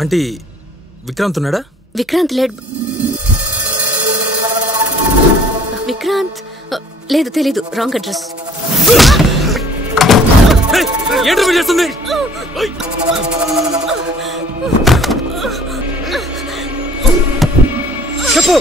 Aunty Vikrant ఉన్నాడా? విక్రాంత్ లేడు. విక్రాంత్ లేదు, తెలీదు. Wrong address. ఏంటో చేస్తుంది? చెప్పు.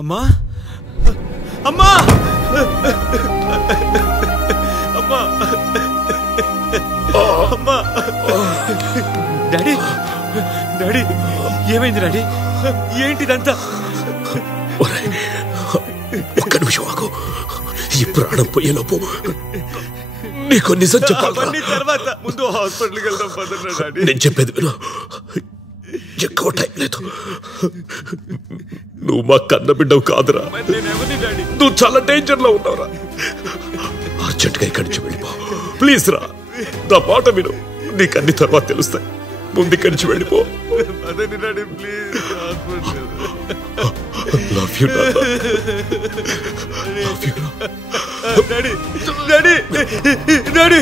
అమ్మా అమ్మా అమ్మా అమ్మా డాడీ డాడీ ఏమైంది డాడీ? ఏంటిదంతా? ఒక్క నిమిషం ఆగు. ఈ ప్రాణం పోయేలోపు నీకు నిజం చెప్పాలి. తర్వాత ముందు హాస్పిటల్కి వెళ్దాం పదన్నా డాడీ. నేను చెప్పేది విను, ఎక్కువ టైం లేదు. నువ్వు మా కన్న బిడ్డవు కాదురా. నువ్వు చాలా డేంజర్ లో ఉన్నావురా. అర్జెంట్గా ఇక్కడి నుంచి వెళ్ళిపో ప్లీజ్ రా. నా మాట విను, నీకు అన్ని తర్వాత తెలుస్తాయి. ముందు ఇక్కడి నుంచి వెళ్ళిపో. Love you love you daddy daddy daddy.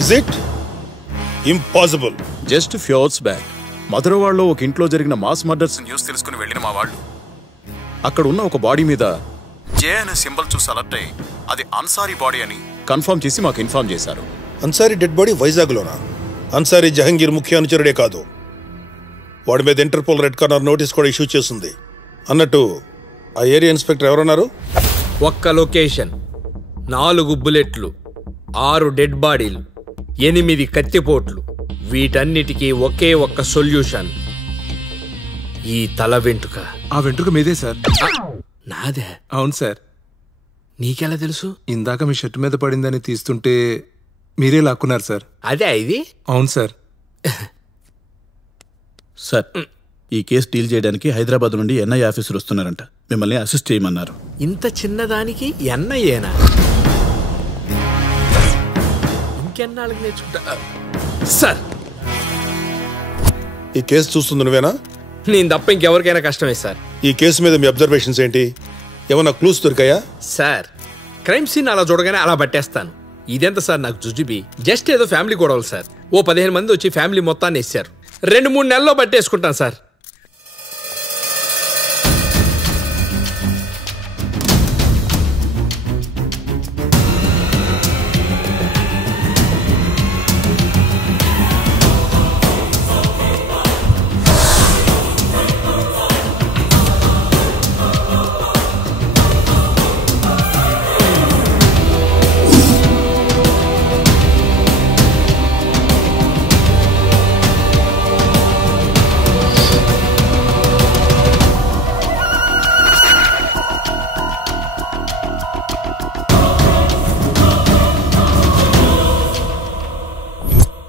Is it? Impossible. Just few hours back మధురవాడలో ఒక ఇంట్లో జరిగిన మాస్ మర్డర్స్ న్యూస్ తెలుసుకుని వెళ్ళిన మా వాళ్ళు అక్కడ ఉన్న ఒక బాడీ మీద జే అనే సింబల్ చూసి అలర్ట్ అయ్యి అది అన్సారీ బాడీ అని కన్ఫర్మ్ చేసి మాకు ఇన్ఫార్మ్ చేశారు. అన్సారీ డెడ్ బాడీ వైజాగ్లోనా? అన్సారీ జహంగీర్ ముఖ్య అనుచరుడే కాదు, వాడి మీద ఇంటర్పోల్ రెడ్ కార్నర్ నోటీస్ కూడా ఇష్యూ చేస్తుంది. అన్నట్టు ఆ ఏరియా ఇన్స్పెక్టర్ ఎవరన్నారు? ఒక్క లొకేషన్, 4 బుల్లెట్లు, 6 డెడ్ బాడీలు, 8 కత్తిపోట్లు, వీటన్నిటికీ ఒకే ఒక్క సొల్యూషన్, ఈ తల వెంట్రుక. ఆ వెంట్రుక మీదే సార్. నాదే? అవును సార్. నీకెలా తెలుసు? ఇందాక మీ షర్ట్ మీద పడిందని తీస్తుంటే మీరే లాక్కున్నారు సార్. అదే ఇది? అవును సార్. సార్, ఈ కేసు డీల్ చేయడానికి హైదరాబాద్ నుండి ఎన్ఐ ఆఫీసర్ వస్తున్నారంట, మిమ్మల్ని అసిస్ట్ చేయమన్నారు. ఇంత చిన్నదానికి ఎన్నయ్యేనా? ఇంకెన్నాళ్ళకి నేర్చుకుంటా సార్. ఈ కేసు చూస్తుంది నువ్వేనా? నేను తప్ప ఇంకెవరికైనా కష్టమే సార్. ఈ కేసు మీద మీ అబ్జర్వేషన్స్ ఏంటి? ఏమన్నా క్లూస్ దొరికాయా? సార్, క్రైమ్ సీన్ అలా చూడగానే అలా పట్టేస్తాను. ఇదెంత సార్ నాకు జుజుబి? జస్ట్ ఏదో ఫ్యామిలీ గొడవలు సార్. ఓ 15 మంది వచ్చి ఫ్యామిలీ మొత్తాన్ని వేసారు. 2-3 నెలల్లో పట్టేసుకుంటాను సార్.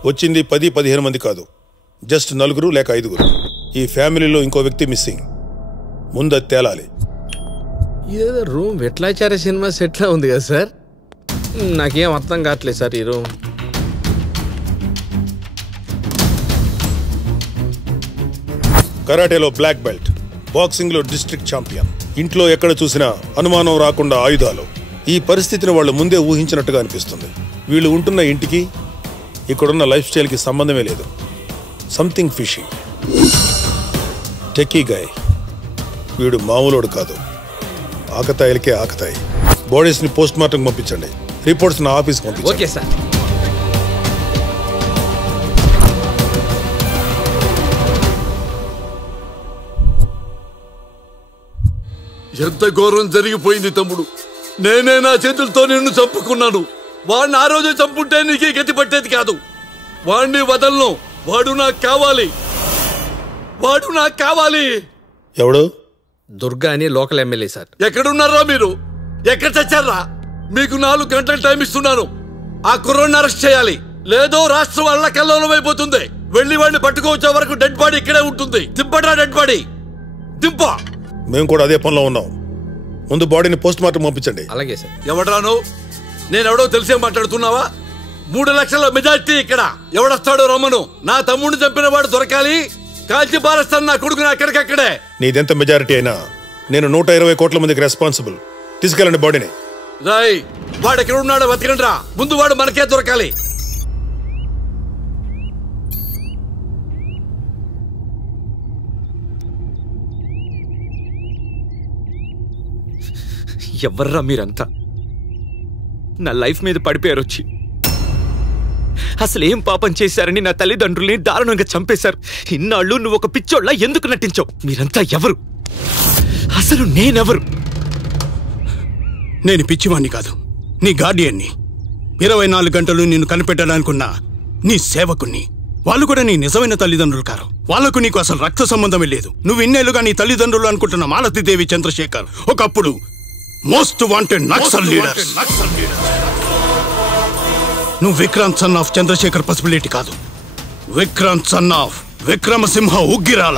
వచ్చింది 10-15 మంది కాదు, జస్ట్ 4 లేక 5. ఈ ఫ్యామిలీలో ఇంకో వ్యక్తి మిస్సింగ్. ముందు అది తేలాలి. ఇదేదో రూమ్ విట్లాచార్య సినిమా సెట్లా ఉంది కదా సార్. నాకేం అర్థం కావట్లేదు సార్ ఈ రూమ్. కరాటేలో బ్లాక్ బెల్ట్, బాక్సింగ్ లో డిస్ట్రిక్ట్ ఛాంపియన్. ఇంట్లో ఎక్కడ చూసినా అనుమానం రాకుండా ఆయుధాలు. ఈ పరిస్థితిని వాళ్ళు ముందే ఊహించినట్టుగా అనిపిస్తుంది. వీళ్ళు ఉంటున్న ఇంటికి ఇక్కడున్న లైఫ్ స్టైల్కి సంబంధమే లేదు. Something fishy. Techie guy. వీడు మామూలుడు కాదు, ఆకతాయిలకే ఆకతాయి. బాడీస్ ని పోస్ట్ మార్టం పంపించండి. రిపోర్ట్స్ నా ఆఫీస్కి పంపించండి. Okay sir. ఎంత ఘోరం జరిగిపోయింది తమ్ముడు. నేనే నా చేతులతో నిన్ను చంపుకున్నాను. వాడిని ఆ రోజు చంపుంటే నీకే గతి పట్టేది కాదు. వాడిని వదలను. వాడు నాకు కావాలి. వాడు నాకు కావాలి. ఎవడు? దుర్గా అని లోకల్ ఎమ్మెల్యే సార్. ఎక్కడున్నారా మీరు? ఎక్కడ చచ్చారా? మీకు 4 గంటల టైం ఇస్తున్నాను. ఆ కుర్రోడ్ని అరెస్ట్ చేయాలి, లేదో రాష్ట్రం అల్ల కల్లోలం అయిపోతుంది. వెళ్లి వాడిని పట్టుకోవచ్చే వరకు డెడ్ బాడీ ఇక్కడే ఉంటుంది. దింపడ్రా డెడ్ బాడీ, దింప. మేము కూడా అదే పనిలో ఉన్నాం. ముందు బాడీని పోస్ట్ మార్టం పంపించండి. అలాగే సార్. ఎవడ్రాను? నేనెవడో తెలిసే మాట్లాడుతున్నావా? 3 లక్షల మెజార్టీ ఇక్కడ. ఎవడొస్తాడో రమ్మను. నా తమ్ముడిని చంపిన వాడు దొరకాలి. కాల్చి పారేస్తాను నా కొడుకుని అక్కడికక్కడే. నీదెంత మెజారిటీ అయినా నేను 120 కోట్ల మందికి రెస్పాన్సిబుల్. తీసుకెళ్ళండి బాడీని. రాయ్, వాడు ఎక్కడ ఉన్నాడో వెతకండి రా. ముందు వాడు మనకే దొరకాలి. ఎవర్రా మీరంతా? నా లైఫ్ మీద పడిపోయారు వచ్చి. అసలు ఏం పాపం చేశారని నా తల్లిదండ్రుల్ని దారుణంగా చంపేశారు. ఇన్నాళ్ళు నువ్వు ఒక పిచ్చోళ్ళ ఎందుకు నటించావు? మీరంతా ఎవరు? అసలు నేనెవరు? నేను పిచ్చివాణ్ణి కాదు, నీ గార్డియన్ని. 24 గంటలు నిన్ను కనిపెట్టడానికున్నా నీ సేవకుణ్ణి. వాళ్ళు కూడా నీ నిజమైన తల్లిదండ్రులు కారు. వాళ్లకు నీకు అసలు రక్త సంబంధమే లేదు. నువ్వు ఇన్నేళ్లుగా నీ తల్లిదండ్రులు అనుకుంటున్న మాలతీదేవి చంద్రశేఖర్ ఒకప్పుడు మోస్ట్ వాంటెడ్ నక్సల్ లీడర్. నువ్వు Vikrant son of Chandrashekar possibility కాదు. Vikrant son of Vikramasimha Uggirala.